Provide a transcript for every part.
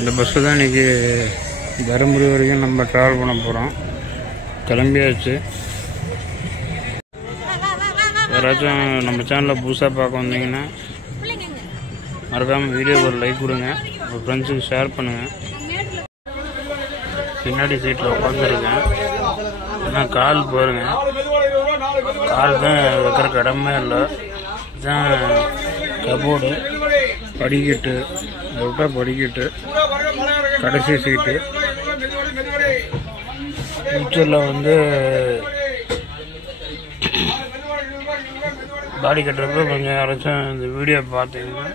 இந்த பஸ்ஸு தான் இன்றைக்கி தருமபுரி வரைக்கும் நம்ம ட்ராவல் பண்ண போகிறோம். கிளம்பியாச்சு. யாராச்சும் நம்ம சேனலில் புதுசாக பார்க்க வந்தீங்கன்னா மறக்காமல் வீடியோக்கு ஒரு லைக் கொடுங்க, உங்கள் ஃப்ரெண்ட்ஸுக்கு ஷேர் பண்ணுங்கள். பின்னாடி சீட்டில் உட்காந்துருக்கேன். ஆனால் கால் பாருங்கள், கால் தான் வைக்கிற இடமே இல்லை. இதுதான் கபோர்டு, படிக்கட்டு, விட்டால் படிக்கட்டு, கடைசி சீட்டு. ஃபியூச்சரில் வந்து பாடி கட்டுறப்ப கொஞ்சம் யாராச்சும் இந்த வீடியோ பார்த்தீங்கன்னா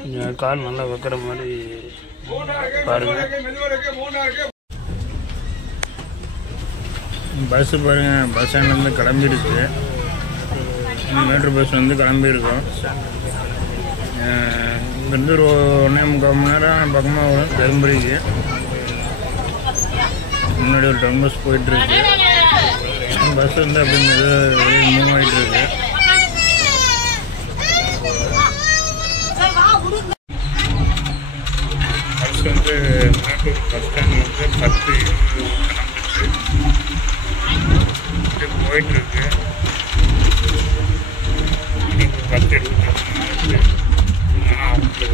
கொஞ்சம் கால் நல்லா வைக்கிற மாதிரி பாருங்கள். பஸ்ஸு பாருங்கள், பஸ் ஸ்டாண்ட்லேருந்து கிளம்பிடுச்சு. மீட்ரு பஸ் வந்து கிளம்பியிருக்கோம். இங்கேருந்து ஒரு 1.25 மணி நேரம் பக்கமாக வரும் தருமபுரிக்கு. முன்னாடி ஒரு டவுன் பஸ் போயிட்டுருக்கு. பஸ் வந்து அப்படிங்கிறது மூவ் ஆகிட்டுருக்கு. பஸ் வந்து மேட்டூர் பஸ் ஸ்டாண்ட் வந்து 10 கிளம்பிச்சு போயிட்டுருக்கு. 10 எடுத்து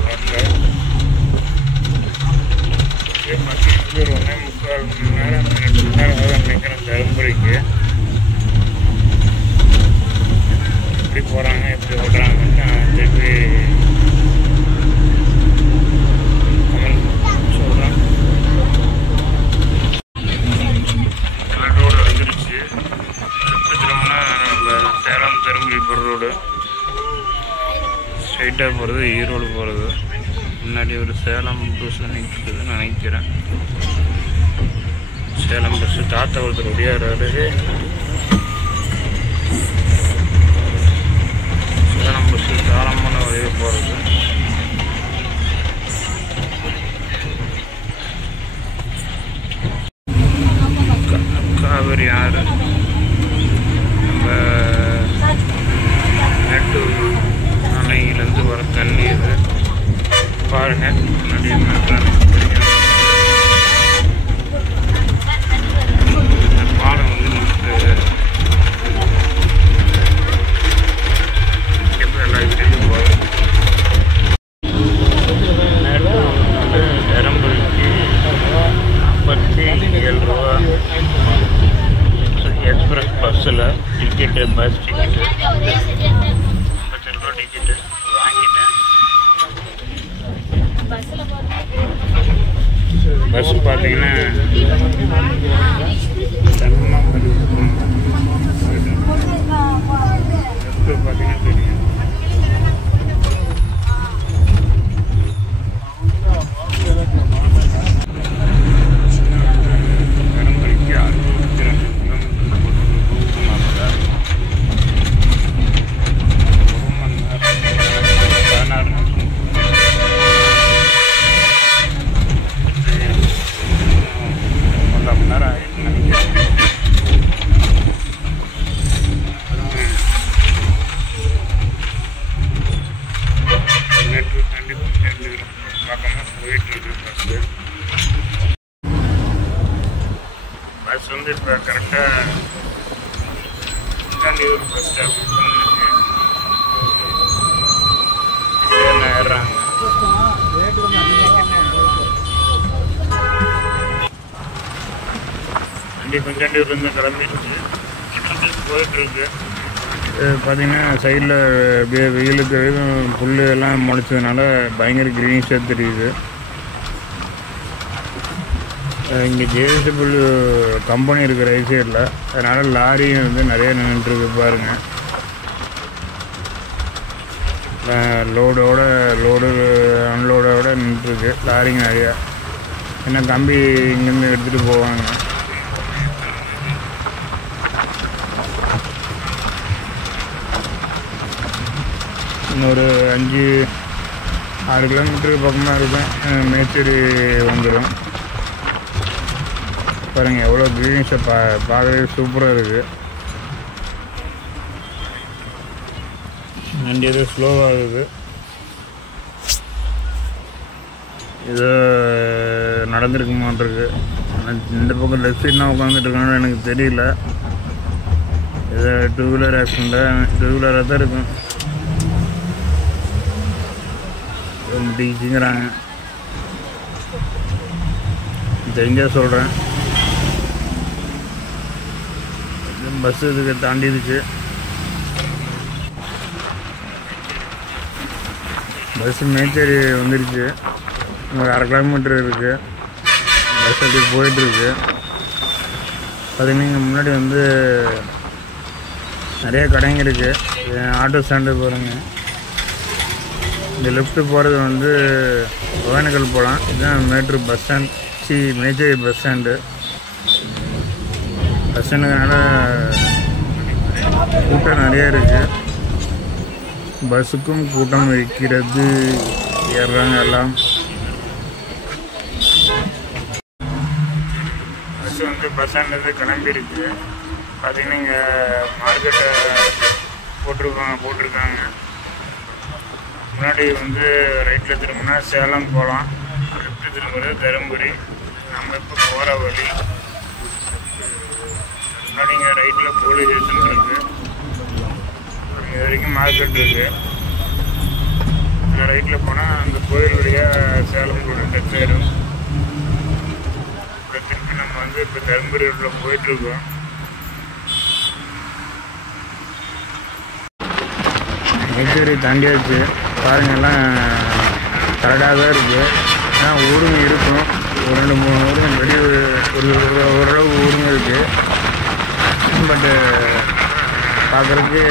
வரல. ஒரு 1.25 மணி நேரம் 2 மணி நேரம் தான் நினைக்கிறேன் தருமபுரிக்கு. எப்படி போகிறாங்க எப்படி ஓடுறாங்கன்னு திருப்பி கமெண்ட் சொல்கிறேன். ரோடு வந்துருச்சு. திரும்பினா நம்ம சேலம் தருமபுரி போகிற ரோடு. ஸ்ட்ரைட்டாக போகிறது ஈரோடு போகிறது. முன்னாடி ஒரு சேலம் பஸ் நிற்குதுன்னு நினைக்கிறேன். சேலம் பஸ்ஸு தாத்தா ஒருத்தர் ஒடியாடுறாரு. சேலம் பஸ்ஸு தாராளமான வழியே போகிறது. காவேரி ஆறு நம்ம மேட்டூர் அணையிலேருந்து வர தண்ணீர் பாருங்க. நிறைய பாலம் வந்து நமக்கு எப்படி எல்லாம் தெரியும் போகுது. தருமபுரிக்கு 47 ரூபா எக்ஸ்பிரஸ் பஸ்ஸில் டிக்கெட்டு, பஸ் டிக்கெட்டு 57 ரூபா டிக்கெட்டு வாங்கிட்டேன். பஸ் பார்த்தீங்கன்னா பார்த்தீங்கன்னா தெரியும். தருமபுரிக்கு 62 கிலோமீட்டர். 1 மணி நேரம் 16 நிமிஷம். பஸ் வந்து இப்போ கரெக்டாக காந்தியூர் பஸ் ஸ்டாப் ஏறுறாங்க. வண்டி பஞ்சாண்டியூர்லேருந்து கிளம்பிடுச்சு, போயிட்டுருக்கு. பார்த்தீங்கன்னா சைடில் அப்படியே வெயிலுக்கு புல் எல்லாம் முளைச்சதுனால பயங்கர க்ரீனிஷாக தெரியுது. இங்கே ஜேஎஸ்டபிள் கம்பெனி இருக்குது ரைட் சைடில். அதனால் லாரியும் வந்து நிறைய நின்றுருக்கு பாருங்கள். லோடு அன்லோடோட நின்றுருக்கு லாரிங்க நிறையா. ஏன்னா கம்பி இங்கேருந்து எடுத்துகிட்டு போவாங்க. இன்னொரு 5-6 கிலோமீட்டருக்கு பக்கமாக இருக்கும் மேச்சேரி வந்துடும். பாருங்கள் எவ்வளோ க்ரீனிஷை பார்க்கவே சூப்பராக இருக்குது. வண்டி எதுவும் ஸ்லோவாகுது. ஏதோ நடந்திருக்குமான்ருக்கு. ஆனால் இந்த பக்கம் லெஃப்ட் சைட்னா உட்காந்துட்ருக்கான்னு எனக்கு தெரியல. ஏதோ 2 வீலர் ஆக்சிடெண்ட்டாக 2 வீலராக தான் இருக்கும். முடிச்சுங்கிறாங்க, தெரிஞ்சால் சொல்கிறேன். பஸ்ஸு இதுக்கு தாண்டிடுச்சு. பஸ்ஸு மேச்சேரி வந்துடுச்சு. ஒரு 1/2 கிலோமீட்டர் இருக்குது. பஸ் அப்படி போயிட்டுருக்கு. பார்த்தீங்கன்னா முன்னாடி வந்து நிறைய கடைங்க இருக்குது. ஆட்டோ ஸ்டாண்டு பாருங்கள். இந்த லெஃப்ட்டு போகிறது வந்து ஒகேனக்கல் போகலாம். இதுதான் Mettur bus stand, Mecheri bus stand. Bus ஸ்டாண்டுனால கூட்டம் நிறைய இருக்குது. பஸ்ஸுக்கும் கூட்டம் வைக்கிறது, ஏறுறாங்க எல்லாம். பஸ் வந்து பஸ் ஸ்டாண்ட்லேருந்து கிளம்பிருக்கு. பார்த்திங்கன்னா இங்கே மார்க்கெட்டை போட்டிருக்காங்க. முன்னாடி வந்து ரைட்டில் திரும்பினா சேலம் போகலாம், லெஃப்ட்டு திரும்புறது தருமபுரி. நம்ம இப்போ போகிற வழி. முன்னாடி இங்கே ரைட்டில் போலீஸ் ஸ்டேஷன் இருக்குது. இது வரைக்கும் மார்க்கெட் இருக்குது. ரைட்டில் போனால் அந்த கோயில் வழியாக சேலம் கூட டச் ஆயிடும். இப்போ திருப்பி நம்ம வந்து இப்போ தருமபுரி ரோட்டில் போயிட்டுருக்கோம். மேச்சேரி தாண்டியாச்சு. பாருங்கள், எல்லாம் கரெக்டாக தான் இருக்குது. ஆனால் ஊருங்க இருக்கும், ஒரு 2-3 ஊருங்க பெரிய ஓரளவு ஊருங்க இருக்குது. பட்டு பார்க்குறதுக்கு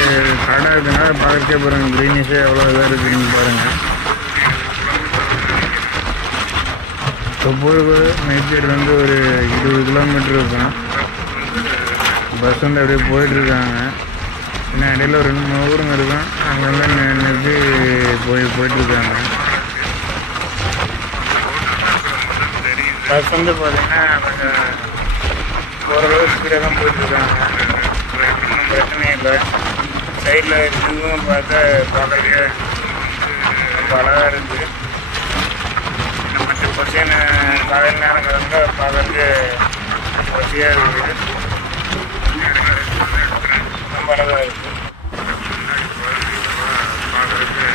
கரெக்டாக இருக்குதுனால பார்க்குறதுக்கே பாருங்கள், க்ரீனிஷே எவ்வளோ இதாக இருக்குதுன்னு பாருங்கள். தொப்பூருக்கு மேச்சேரி வந்து ஒரு 20 கிலோமீட்டர் இருக்கும். பஸ் வந்து அப்படியே போயிட்டுருக்காங்க. இன்னும் இடையில ஒரு 2-3 ஊருங்க இருக்கும், அங்கெல்லாம் நிறுத்தி போயிட்டுருக்காங்க. பஸ் வந்து பார்த்திங்கன்னா கொஞ்சம் ஓரளவு ஸ்பீடாக தான் போயிட்டுருக்காங்க. ஒன்றும் பிரச்சனையும் இல்லை. சைடில் இதுவும் பார்க்குறதுக்கு ரொம்ப அழகாக இருக்குது. மற்ற பசியான காலையில் நேரங்கள் இருந்தால் பார்க்குறதுக்கு பசியாக இருக்குது. ரொம்ப அழகாக இருக்குது. பார்க்குறதுக்கு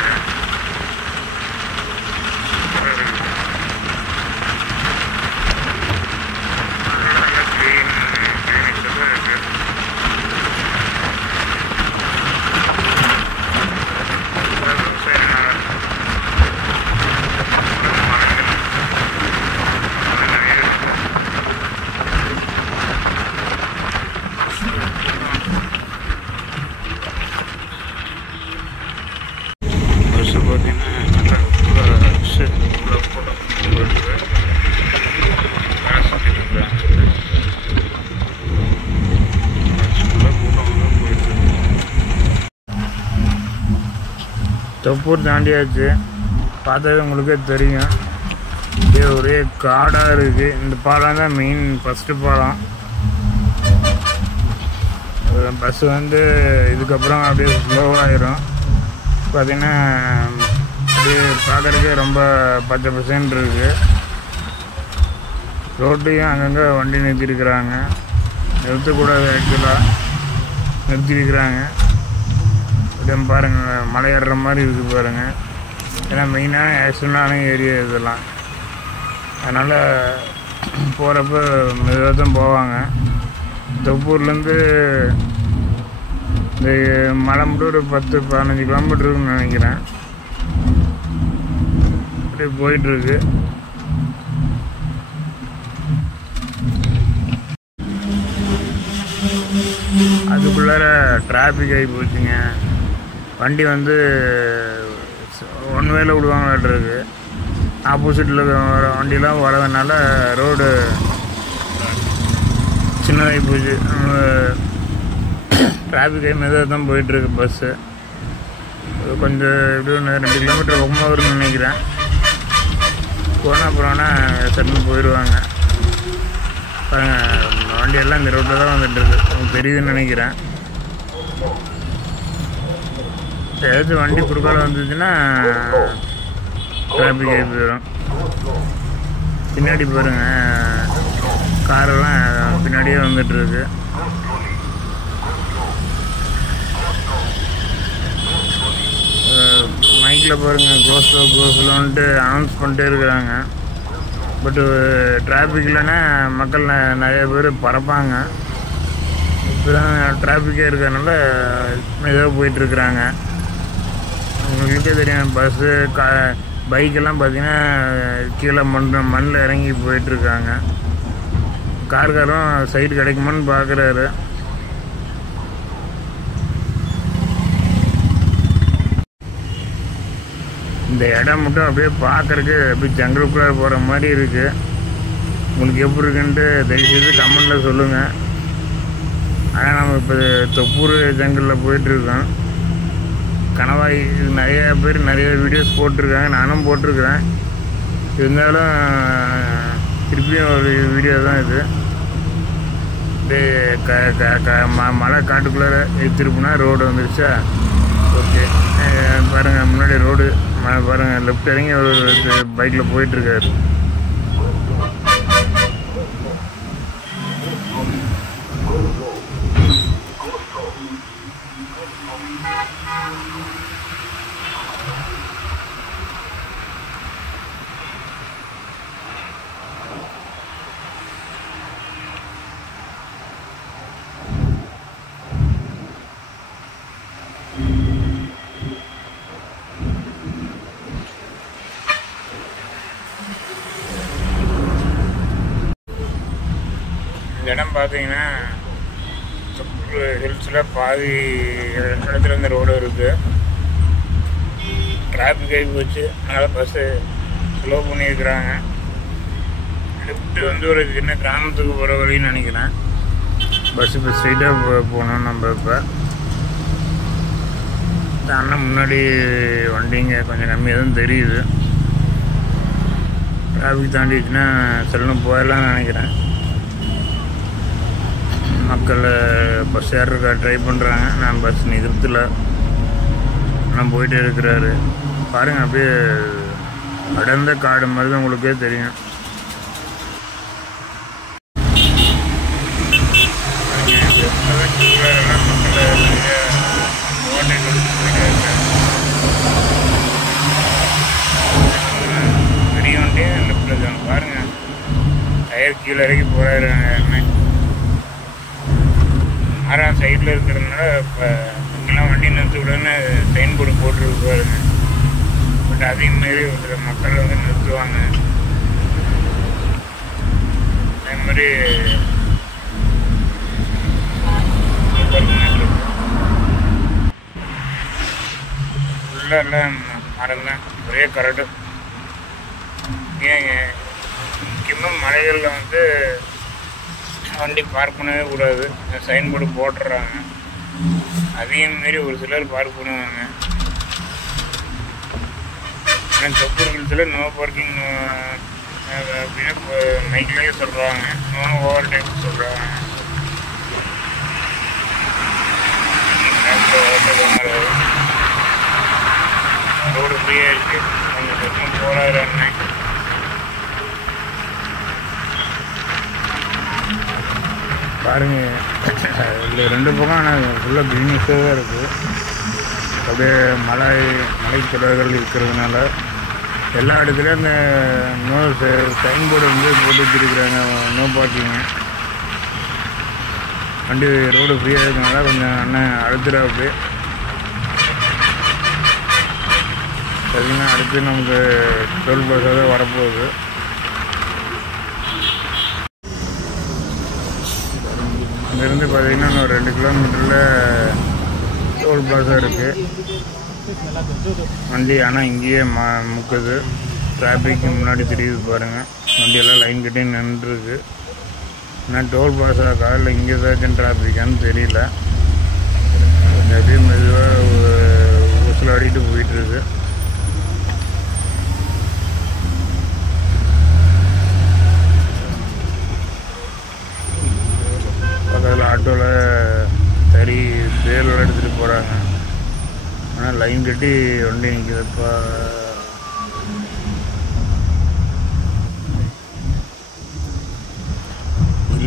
தொப்பூர் தாண்டியாச்சு. பார்த்தாவே உங்களுக்கே தெரியும், இதே ஒரே காடாக இருக்குது. இந்த பாலம் தான் மெயின் ஃபஸ்ட்டு பாலம். பஸ்ஸு வந்து இதுக்கப்புறம் அப்படியே ஸ்லோவாகிடும். பார்த்திங்கன்னா அப்படியே பார்க்குறதுக்கே ரொம்ப பச்சை பசேன்னு இருக்குது. ரோட்டையும் அங்கங்கே வண்டி நிறுத்திருக்கிறாங்க. நிறுத்தக்கூடாது, ஆக்சுவலாக நிறுத்திருக்கிறாங்க. அப்படியே பாருங்கள், மலை ஏறுற மாதிரி இருக்குது பாருங்கள். ஏன்னா மெயினான ஆக்சிடென்டான ஏரியா இதெல்லாம். அதனால் போகிறப்ப மெதுவாக தான் போவாங்க. தொப்பூர்லேருந்து இந்த மலை மட்டும் ஒரு 10-15 கிலோமீட்டர் இருக்குன்னு நினைக்கிறேன். அப்படியே போயிட்டுருக்கு. அதுக்குள்ளார டிராஃபிக் ஆகி போச்சுங்க. வண்டி வந்து 1 வேல விடுவாங்களாட்டிருக்கு. ஆப்போசிட்டில் வர வண்டிலாம் வரதுனால ரோடு சின்னதாகி போச்சு. டிராஃபிக் ஆகி மெதுவாக தான் போயிட்டுருக்கு பஸ்ஸு. கொஞ்சம் எப்படியும் 2 கிலோமீட்டர் பக்கமாக வரும்னு நினைக்கிறேன். போனால் அப்புறம்னா சட்டுன்னு போயிடுவாங்க. பாருங்கள், வண்டியெல்லாம் இந்த ரோட்டில் தான் வந்துட்டுருக்கு. உங்களுக்கு தெரியுதுன்னு நினைக்கிறேன். ஏதாச்சும் வண்டி குறுக்கால வந்துச்சுன்னா டிராஃபிக் ஆகி போயிடும். பின்னாடி பாருங்க, காரெல்லாம் பின்னாடியே வந்துட்டுருக்கு. மைக்கில் பாருங்கள் கோஸ்லோன்ட்டு அனௌன்ஸ் பண்ணிட்டே இருக்கிறாங்க. பட்டு டிராஃபிக் இல்லைன்னா மக்கள் நிறைய பேர் பறப்பாங்க. இப்போ தான் டிராஃபிக்கே இருக்கிறதுனால மெதுவாக போயிட்டுருக்குறாங்க. உங்களுக்கே தெரியும், பஸ்ஸு பைக்கெல்லாம் பார்த்தீங்கன்னா கீழே மண்ணில் இறங்கி போயிட்டுருக்காங்க. கார்காரும் சைடு கிடைக்குமான்னு பார்க்குறாரு. இந்த இடம் மட்டும் அப்படியே பார்க்குறக்கு அப்படியே ஜங்கலுக்குள்ளே போகிற மாதிரி இருக்குது. உங்களுக்கு எப்படி இருக்குன்ட்டு தயவுசெய்து கமெண்டில் சொல்லுங்கள். ஆனால் நம்ம இப்போ தொப்பூர் ஜங்கலில் போயிட்டுருக்கோம். கணவாய் நிறைய பேர் நிறைய வீடியோஸ் போட்டிருக்காங்க, நானும் போட்டிருக்கிறேன். இருந்தாலும் திருப்பியும் ஒரு வீடியோ தான் இது. மலை காட்டுக்குள்ளே திருப்பினா ரோடு வந்துருச்சா. ஓகே, பாருங்கள் முன்னாடி ரோடு பாருங்கள், லெஃப்ட் இறங்கி ஒரு பைக்கில் போயிட்டுருக்காரு. இந்த இடம் பார்த்தீங்கன்னா ஹில்ஸில் பாதி இடத்துல இந்த ரோடு இருக்குது. டிராஃபிக் ஆகி போச்சு, அதனால் பஸ்ஸு ஸ்லோ பண்ணியிருக்கிறாங்க. லெஃப்ட்டு வந்து ஒரு சின்ன கிராமத்துக்கு போகிற வழின்னு நினைக்கிறேன். பஸ்ஸு இப்போ ஸ்ட்ரைட்டாக போகணும். நம்ம இப்போ அண்ணன் முன்னாடி வண்டிங்க கொஞ்சம் கம்மியாக தான் தெரியுது. டிராஃபிக் தாண்டிடுச்சுன்னா செல்லும் போயிடலாம்னு நினைக்கிறேன். மக்கள் பஸ் ஏறுறதுக்காக ட்ரை பண்ணுறாங்க. நான் பஸ் நிறுத்தல, நான் போயிட்டே இருக்கிறாரு. பாருங்கள், அப்படியே அடர்ந்த காடு மாதிரி தான் உங்களுக்கே தெரியும். பெரிய வண்டியே லெஃப்டில் இருக்காங்க பாருங்கள். டயர் கீழே இறக்கி போகிறாரு. ஆறாம் சைடில் இருக்கிறதுனால இப்போ இங்கெல்லாம் வண்டி நிறுத்த விடன்னு சைன் போர்டு போட்டுருக்கு பாருங்க. பட் அதேமாரி ஒரு சில மக்கள் வந்து நிறுத்துவாங்க. அதே மாதிரி ஃபுல்லாக மரம் தான், ஒரே கரடு. ஏங்க முக்கியமாக மலைகளில் வந்து வண்டி பார்க் பண்ணவே கூடாது, சைன் போர்டு போட்டுடுறாங்க. அதையும் மாரி ஒரு சிலர் பார்க் பண்ணுவாங்க. ஆனால் தொப்பூர் ஹில்ஸில் நோ பார்க்கிங் அப்படின்னு மைக்லேயே சொல்கிறாங்க. நோ ஓவர் டேக் சொல்கிறாங்க. ரோடு ஃப்ரீயாக இருக்குது, கொஞ்சம் பக்கம் போகிறாரு அண்ணன். பாருங்கள், இல்லை ரெண்டு பக்கம் ஆனால் ஃபுல்லாக க்ரீனிஷாக தான் இருக்குது. அப்படியே மலைத்தொடர்கள் இருக்கிறதுனால எல்லா இடத்துலையும் அந்த நோ சைன் போர்டு வந்து போட்டு வச்சுருக்குறாங்க, நோ பார்க்கிங்க. வண்டி ரோடு ஃப்ரீயாக இருக்கிறதுனால கொஞ்சம் அண்ணன் அழுத்துறாப்பு. சரிங்கன்னா அடுத்து நமக்கு டோல் பிளாஸாக தான் வரப்போகுது. இங்கேருந்து பார்த்தீங்கன்னா இன்னும் 2 கிலோமீட்டரில் டோல் பிளாஸா இருக்குது. வண்டி ஆனால் இங்கேயே முக்குது. டிராஃபிக் முன்னாடி தெரியுது பாருங்கள். வண்டியெல்லாம் லைன் கட்டி நின்றுருக்கு. ஆனால் டோல் பிளாஸாக்கா இல்லை இங்கே ஏதாச்சும் டிராஃபிக்கான்னு தெரியல. கொஞ்சம் அப்படியே மெதுவாக ஊசில் ஆடிட்டு போயிட்டுருக்கு. பக்கத்தில் ஆட்டோவில் சரி பேரில் எடுத்துகிட்டு போகிறாங்க. ஆனால் லைன் கட்டி வண்டி நிற்கிதுப்பா.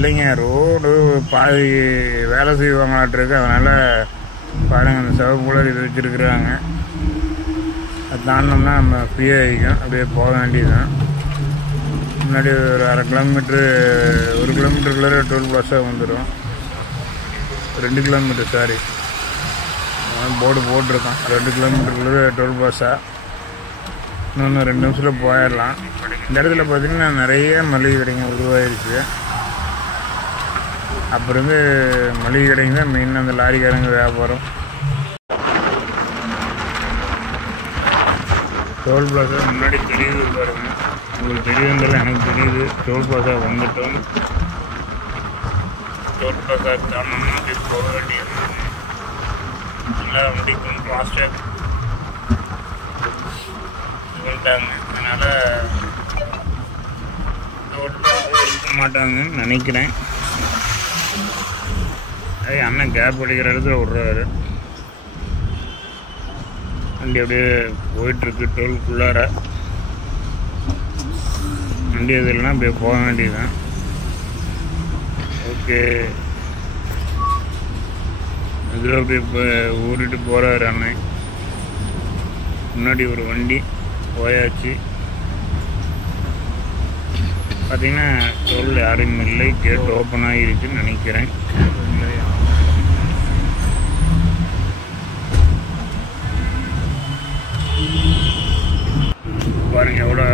இல்லைங்க, ரோடு பாதி வேலை செய்வாங்களாட்டிருக்கு. அதனால் பாருங்கள் அந்த சிவப்பு கலர் இது வச்சுருக்குறாங்க. அது தாண்டினோம்னா நம்ம ஃப்ரீயாக ஆகிக்கும். அப்படியே போக வேண்டியதுதான். முன்னாடி ஒரு 1/2 கிலோமீட்ரு 1 கிலோமீட்டருக்குள்ளே டோல் பிளாஸாக வந்துடும். 2 கிலோமீட்டர் சாரி போர்டு போட்டிருக்கோம். 2 கிலோமீட்டருக்குள்ளே டோல் பிளாஸா. இன்னொன்று 2 நிமிஷத்தில் போயிடலாம். இந்த இடத்துல பார்த்திங்கன்னா நிறைய மளிகை கடைங்க உருவாயிருச்சு. அப்புறம் மளிகை கடைங்க தான் மெயின் அந்த லாரிக்காரங்க வியாபாரம். டோல் பிளாஸா முன்னாடி தெரியுது பாருங்க. உங்களுக்கு தெரியுதுல, எனக்கு தெரியுது. டோல் பிளாஸா வந்துட்டோம். டோல் பிளாஸா தாண்டோம்னா அப்படி போக வேண்டியது. எல்லா வண்டிக்கும் ஃபாஸ்டாக பண்ணிட்டாங்க. அதனால் டோல் பிளாஸா இருக்க மாட்டாங்கன்னு நினைக்கிறேன். அது அண்ணன் கேப் அடிக்கிற இடத்துல விட்றாரு. வண்டி அப்படியே போயிட்டுருக்கு டோலுக்குள்ளார. வண்டி எது இல்லைன்னா அப்படியே போக வேண்டியதுதான். ஓகே, இதில் அப்படியே இப்போ ஓடிட்டு போகிறாரு அண்ணன். முன்னாடி ஒரு வண்டி போயாச்சு. பார்த்திங்கன்னா டோல் யாரும் இல்லை. கேட் ஓப்பன் ஆகிருக்குன்னு நினைக்கிறேன். பாருங்கள் எவ்வளோ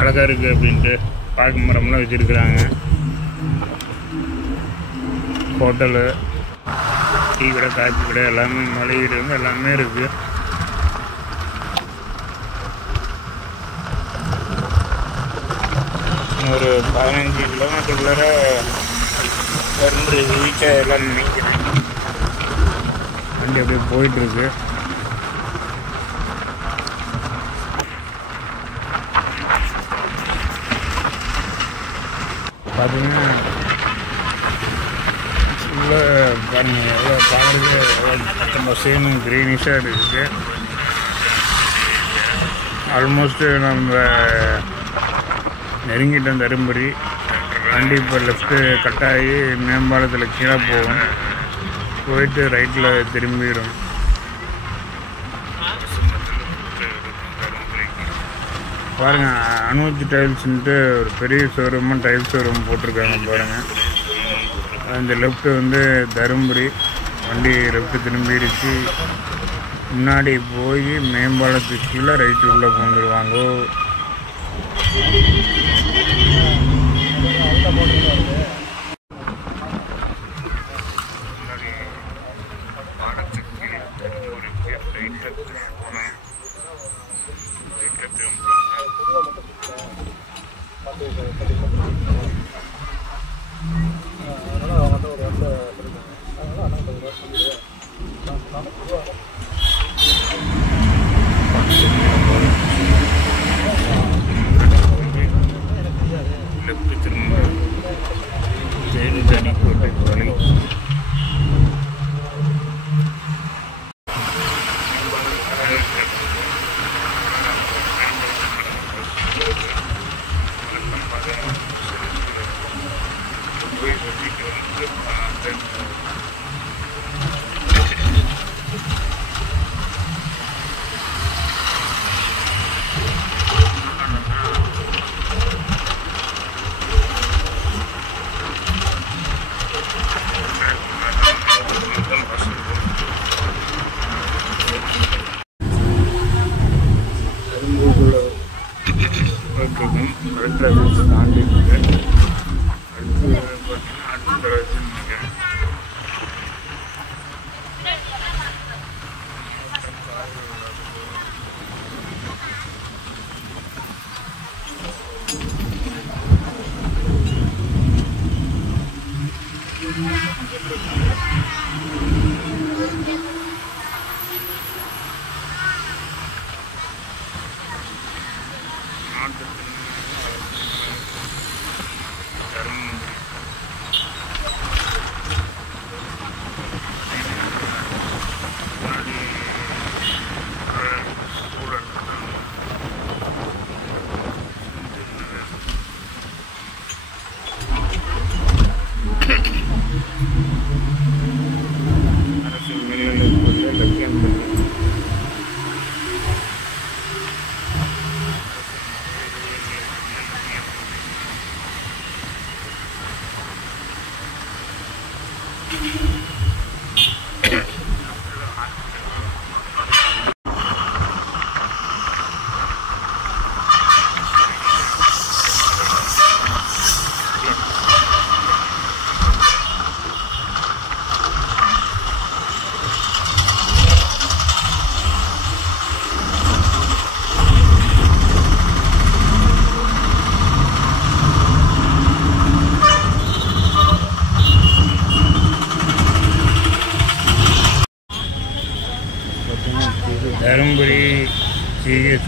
அழகாக இருக்குது அப்படின்ட்டு. பார்க்க மரம்லாம் வச்சுருக்குறாங்க. ஹோட்டலு, டீ கடை, காஃபி கடை எல்லாமே, மளிகை கடை வந்து எல்லாமே இருக்குது. ஒரு 15 கிலோமீட்டருக்குள்ளார ரீச் ஆகிடலாம்னு நினைக்கிறேன். வண்டி அப்படியே போயிட்டுருக்கு. பார்த்தீங்கன்னா ஃபுல்லாக பாருங்கள் எவ்வளோ பார்க்குறது எவ்வளோ பச்சை பசேன்னு க்ரீனிஷாக இருக்குது. ஆல்மோஸ்ட்டு நம்ம நெருங்கிட்டோம் தருமபுரி. வண்டி இப்போ லெஃப்ட்டு கட்டாகி மேம்பாலத்தில் கீழே போகும். போயிட்டு ரைட்டில் திரும்பிடும். பாருங்கள், அனுஜ் டைல்ஸ்ன்ட்டு ஒரு பெரிய ஷோரூமாக டைல் ஷோரூம் போட்டிருக்காங்க பாருங்கள். அந்த லெஃப்ட்டு வந்து தருமபுரி. வண்டி லெஃப்ட்டு திரும்பிடுச்சு. முன்னாடி போய் மேம்பாலத்துக்கு கீழே ரைட்டு உள்ளே போந்துடுவாங்க. தாண்டி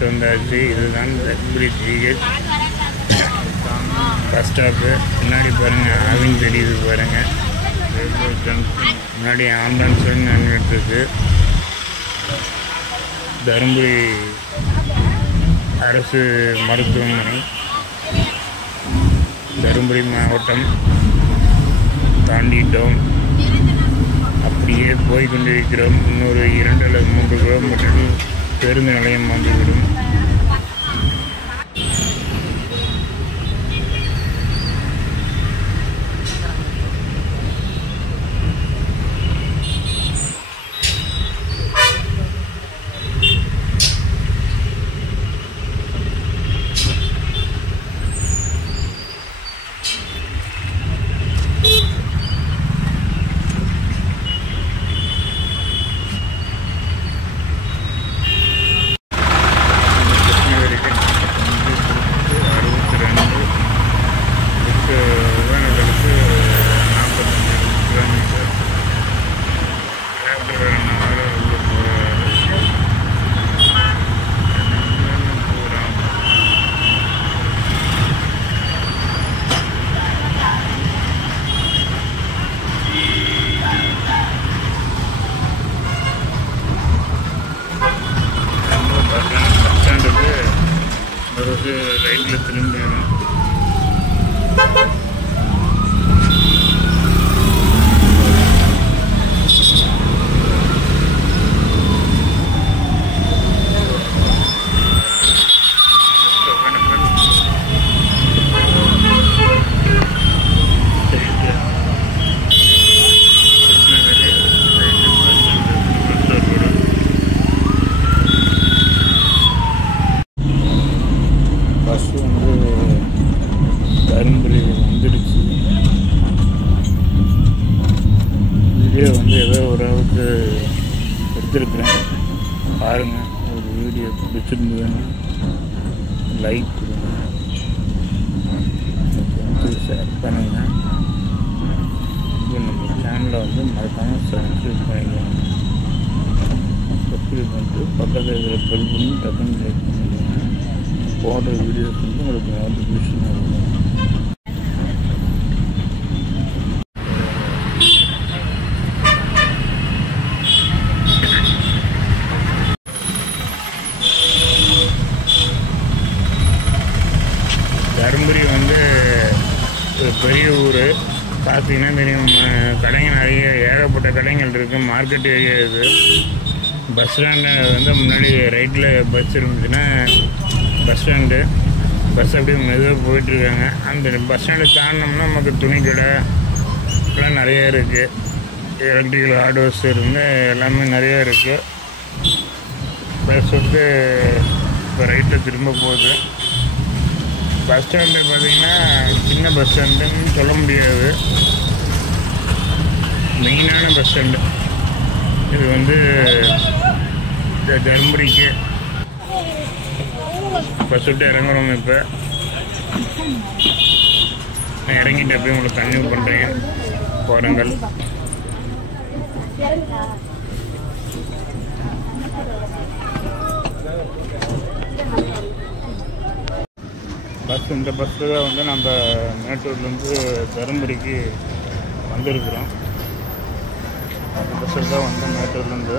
வந்தாச்சு. இதுதான் தர்மபுரி ஜிஹெச் பஸ் ஸ்டாப்பு. முன்னாடி பாருங்கள் ஆவின் தெரியுது பாருங்கள். முன்னாடி ஆம்புலன்ஸ் நின்றுட்டுருக்கு. தர்மபுரி அரசு மருத்துவமனை, தர்மபுரி மாவட்டம் தாண்டிட்டோம். அப்படியே போய்கொண்டிருக்கிறோம். இன்னொரு 2 அல்லது 3 கிலோமீட்டரில் பேருந்து நிலையம் வந்துவிடும். ரைட்டில் திரும்பிடணும். பஸ்ஸு தர்மபுரி வந்துடுச்சு. வீடியோ ஏதோ ஓரளவுக்கு எடுத்துருக்குறேன் பாருங்கள். ஒரு வீடியோ பிடிச்சிருந்ததுன்னா லைக் கொடுங்க, ஷேர் பண்ணுங்கள். நம்ம சேனலை மறக்காமல் சப்ஸ்கிரைப் பண்ணிக்கோங்க. சப்ஸ்கிரைப் பண்ணிட்டு பக்கத்தில் இருக்கிற பெல் பண்ணி டக்குன்னு லைக் பண்ணிக்கோங்க. போடுற வீடியோஸ் உங்களுக்கு நோட்டிஃபிகேஷன் ஆகும். தர்மபுரி ஒரு பெரிய ஊர். பார்த்தீங்கன்னா தெரியும், கடைகள் நிறைய ஏகப்பட்ட கடைகள் இருக்குது. மார்க்கெட் ஏரியா இது. பஸ் ஸ்டாண்டு முன்னாடி ரைட்டில் பஸ் இருந்துச்சுன்னா பஸ் ஸ்டாண்டு. பஸ் அப்படியே மெதுவாக போயிட்டுருக்காங்க. அந்த பஸ் ஸ்டாண்டு தாண்டினோம்னா நமக்கு துணி கடை எல்லாம் நிறைய இருக்குது. எலக்ட்ரிக்கல் ஹார்ட்வேர்ஸ் இருந்து எல்லாமே நிறையா இருக்குது. பஸ் இப்போ ரைட்டில் திரும்ப போகுது. பஸ் ஸ்டாண்டு பார்த்திங்கன்னா சின்ன பஸ் ஸ்டாண்டுன்னு சொல்ல முடியாது, மெயினான பஸ் ஸ்டாண்டு இது. தர்மபுரிக்கு பஸ் விட்டு இறங்குறோம். இப்போ நான் இறங்கிட்டு அப்படியே உங்களுக்கு கன்டினியூ பண்ணுறேன். போகிறங்கள் பஸ் இந்த பஸ்ஸில் தான் நம்ம மேட்டூர்லேருந்து தர்மபுரிக்கு வந்திருக்கிறோம். அந்த பஸ்ஸில் தான் மேட்டூர்லேருந்து